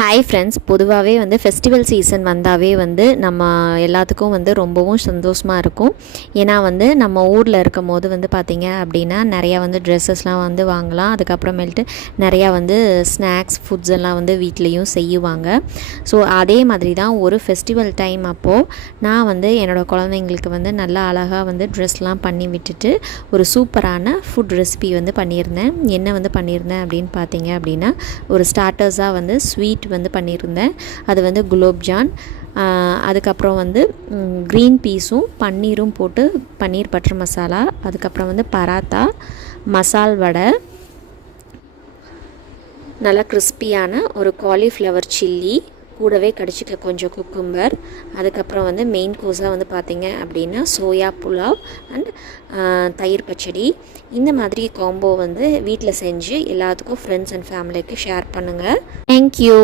Hi friends, பொதுவாகவே வந்து festival season வந்தாவே வந்து நம்ம எல்லாத்துக்கும் வந்து ரொம்பவும் சந்தோஷமாக இருக்கும். ஏன்னா வந்து நம்ம ஊரில் இருக்கும் போது வந்து பார்த்திங்க அப்படின்னா நிறையா வந்து ட்ரெஸ்ஸஸ்லாம் வந்து வாங்கலாம். அதுக்கப்புறமேல்ட்டு நிறையா வந்து ஸ்நாக்ஸ் ஃபுட்ஸ் எல்லாம் வந்து வீட்லேயும் செய்வாங்க. ஸோ அதே மாதிரி தான் ஒரு ஃபெஸ்டிவல் டைம் அப்போது நான் வந்து என்னோடய குழந்தைங்களுக்கு வந்து நல்லா அழகாக வந்து ட்ரெஸ்லாம் பண்ணி விட்டுட்டு ஒரு சூப்பரான ஃபுட் ரெசிபி வந்து பண்ணியிருந்தேன். என்ன வந்து பண்ணியிருந்தேன் அப்படின்னு பார்த்தீங்க அப்படின்னா, ஒரு ஸ்டார்டர்ஸாக வந்து ஸ்வீட் வந்து பண்ணியிருந்தேன். அது வந்து குலோப்ஜான், அதுக்கப்புறம் வந்து க்ரீன் பீஸும் பன்னீரும் போட்டு பன்னீர் பட்டர் மசாலா, அதுக்கப்புறம் வந்து பராத்தா, மசால் வடை, நல்லா கிறிஸ்பியான ஒரு காலிஃப்ளவர் சில்லி, கூடவே கடிச்சிக்க கொஞ்சம் குக்கும்பர், அதுக்கப்புறம் வந்து மெயின் கோர்ஸாக வந்து பார்த்திங்க அப்படின்னா சோயா புலாவ் அண்ட் தயிர் பச்சடி. இந்த மாதிரி காம்போ வந்து வீட்டில் செஞ்சு எல்லாத்துக்கும் ஃப்ரெண்ட்ஸ் அண்ட் ஃபேமிலிக்கு ஷேர் பண்ணுங்கள். தேங்க்யூ.